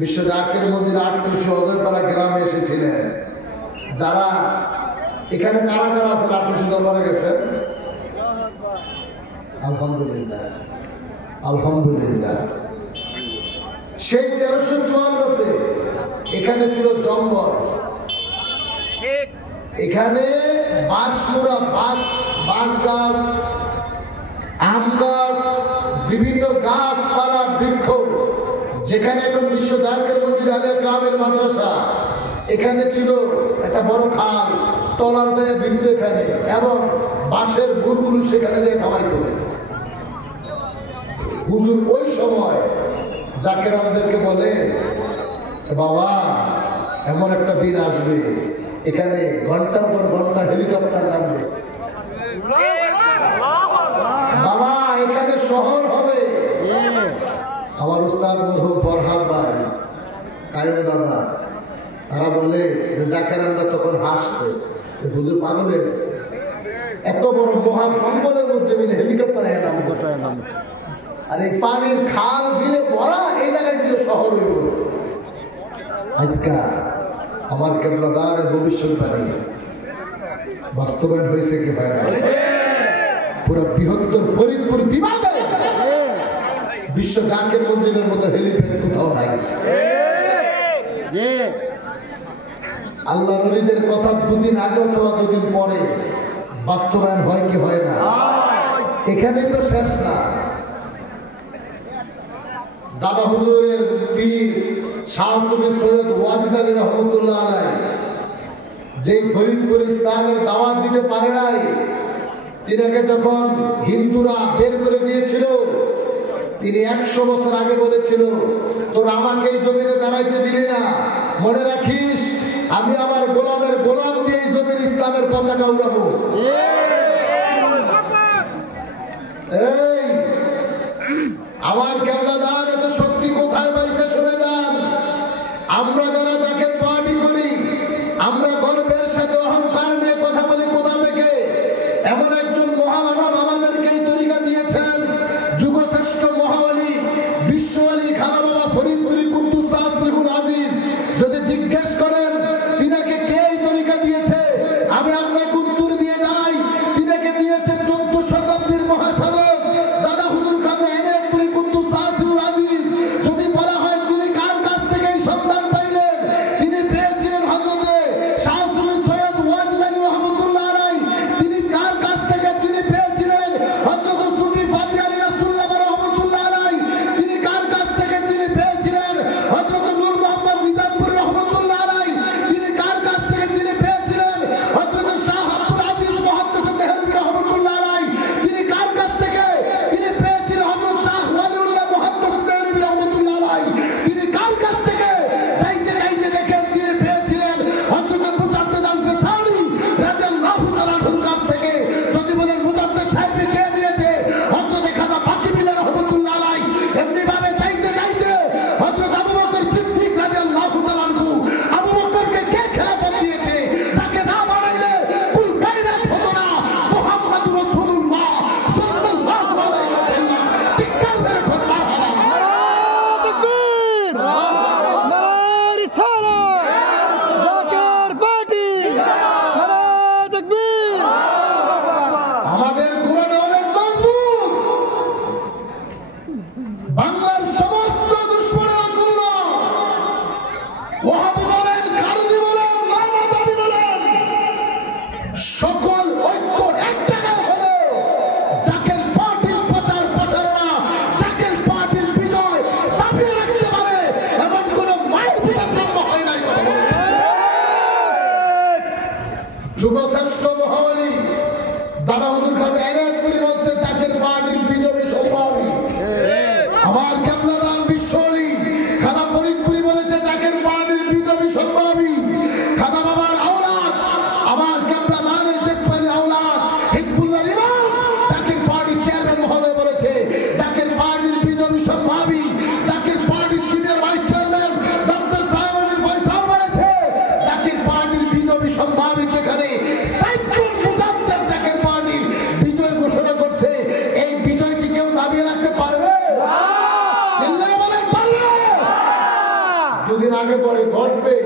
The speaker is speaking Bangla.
বিশ্ব জাকির মদিনা 38 অজয়পাড়া গ্রামে এসেছিলেন। যারা এখানে কারা কারা আছেন 38 দরবারে গেছেন? আলহামদুলিল্লাহ, আলহামদুলিল্লাহ। সেই 1354-তে এখানে ছিল জঙ্গল। এখানে বাঁশমুড়া, বাঁশ গাছ, আম গাছ, বিভিন্ন গাছপালা, বৃক্ষ, যেখানে এখন বিশ্ব জাকির মদিনা আলিয়া কামিল মাদ্রাসা, এখানে ছিল একটা বড় খাল, টলার যায় বৃদ্ধ এখানে, এবং বাঁশের গুড়গুলো সেখানে যে খাওয়াইতো। হুজুর ওই সময় জাকেরানদেরকে বলে, বাবা এমন একটা দিন আসবে এখানে ঘন্টার পর ঘন্টা হেলিকপ্টার নামবে, বাবা এখানে শহর হবে। আমার উস্তাদ মরহুম ফরহাদ ভাই, কায়েম দাদা, তারা বলে যে জাকেরানরা তখন হাসছে, হুজুর পাগল হয়ে গেছে, এত বড় মহা জঙ্গলের মধ্যে মিলে হেলিকপ্টার এলাম, আর এই পানির খাল বিলে ভরা, এই জায়গায় দিলে শহর হইব। আজকা আমার কেবলাদারের ভবিষ্যৎবাণী বাস্তবায়ন হয়েছে কি ভাই? পুরো বৃহত্তর ফরিদপুর বিভাগে বিশ্ব জাকির মদিনার মতো হেলিপ্যাড কোথাও নাই। আল্লাহর ওলিদের কথা দুদিন আগে অথবা দুদিন পরে বাস্তবায়ন হয় কি হয় না? এখানে তো শেষ না। দাদা হুজুরের পীর শাহ সুফি সৈয়দ ওয়াজিদ আলী রহমতুল্লাহ আলাইহি যেই ফরিদপুর ইসলামের দাওয়াত দিতে পারে নাই, তিনাকে যখন হিন্দুরা বের করে দিয়েছিল, তিনি 100 বছর আগে বলেছিল, তোর আমাকে এই জমিনে দাঁড়াইতে দিলি না, মনে রাখিস আমি আমার গোলামের গোলাম দিয়ে এই জমির ইসলামের পতাকা উড়াবো। এই আমার কেবলাদার এত শক্তি কোথায় পাইছে শুনে যান। আমরা যারা জাকের পার্টি করি, আমরা গর্বের সাথে অহংকার নিয়ে কথা বলি কোথা থেকে? এমন একজন মহামানব আমাদেরকে এই তরিকা দিয়েছেন, যুগশ্রেষ্ঠ মহাওয়ালি বিশ্ব আলী খান বাবা ফরিদপুরি কুদ্দুস আসরিফুল আজিজ। যদি জিজ্ঞেস করেন তিনাকে কে এই তরিকা দিয়েছে, আমি আপনাকে উত্তর দিয়ে যাই, তিনাকে দিয়েছে 14 শতাব্দীর মহাসারক দাদা হুজুর কাজী এনায়েতপুরি কুদ্দুস আসরিফুল আজিজ। যদি বলা হয় তিনি কার কাছ থেকে এই সন্ধান পাইলেন, তিনি পেয়েছিলেন হযরতে শাহ সুফি সৈয়দ ওয়াজিদ আলী রহমতুল্লাহ আলাইহি। তিনি কার কাছ থেকে তিনি পেয়েছিলেন হযরত সুফি ফাতি আলী রাসূলুল্লাহ রহমতুল্লাহ আলাইহি। তিনি কার কাছ থেকে তিনি পেয়েছিলেন হযরত নূর মোহাম্মদ নিজামপুর রহমতুল্লাহ আলাইহি। তিনি কার কাছ থেকে তিনি পেয়েছিলেন হযরত শাহ আব্দুল আজিজ মুহাদ্দিস দেহলভী রহমতুল্লাহ আলাইহি। তিনি কার কাছ থেকে তিনি পেয়েছিলেন হযরত শাহ ওয়ালিউল্লাহ মুহাদ্দিস দেহলভী রহমতুল্লাহ আলাইহি। তিনি কার কাছ থেকে যাইতে যাইতে দেখেন তিনি পেয়েছিলেন হযরত মুজাদ্দিদ আল-ফিসানি রাদিয়াল্লাহু তাআলা আনহুর কাছ থেকে। যদি বলেন মুজাদ্দিদ সাহেবকে কে দিয়েছে, হযরত খাজা বাকিবিল্লাহ রহমতুল্লাহ আলাইহি। এমনি ভাবে যাইতে যাইতে হযরত আবু বকর সিদ্দিক রাদিয়াল্লাহু তাআলা আনহু, আবু বকরকে কে খেলাফত দিয়েছে, তাকে না বানাইলে কুল কায়নাত হতো না। মুহাম্মদুর রাসূলুল্লাহ সাল্লাল্লাহু আলাইহি ওয়াসাল্লাম চিৎকার মেরে খুব মারহাবা। তাকবীর, নারে রিসালাত, জাকের পার্টি, নারে তাকবীর। আমাদের কোরআন অনেক মজবুত। বাংলার সমস্ত দুশমনের জন্য ওয়াহাবি বলেন, খারেজি বলেন, নামাজাবি বলেন, সকল ঐক্য এক জায়গায় হলো জাকের পার্টির প্রচার প্রসারণা, জাকের পার্টির বিজয় দাবিয়ে রাখতে পারে এমন কোন মায়ের পিতা ব্রহ্ম হয় নাই। কথা বলুন। যুগশ্রেষ্ঠ মহাওয়ালি দাদা হুজুর কাজী এনায়েতপুরি বলছে জাকের পার্টির বিজয় সম্ভাবী। আমার কেবলাদান বিশ্বলি খাদা ফরিদপুরি বলেছে জাকের পার্টির বিজয় সম্ভাবী। খাদা বাবার আওলাদ, আমার কেবলাদানের দেশপালি আওলাদ হিজবুল্লাহ ইমাম জাকের পার্টির চেয়ারম্যান মহোদয় বলেছে জাকের পার্টির বিজয় সম্ভাবী। জাকের পার্টির সিনিয়র ভাইস চেয়ারম্যান ডক্টর সাহেব আমির ফয়সাল বলেছে জাকের পার্টির বিজয় সম্ভাবী। যেখানে দুদিন আগে পরে ঘটবে।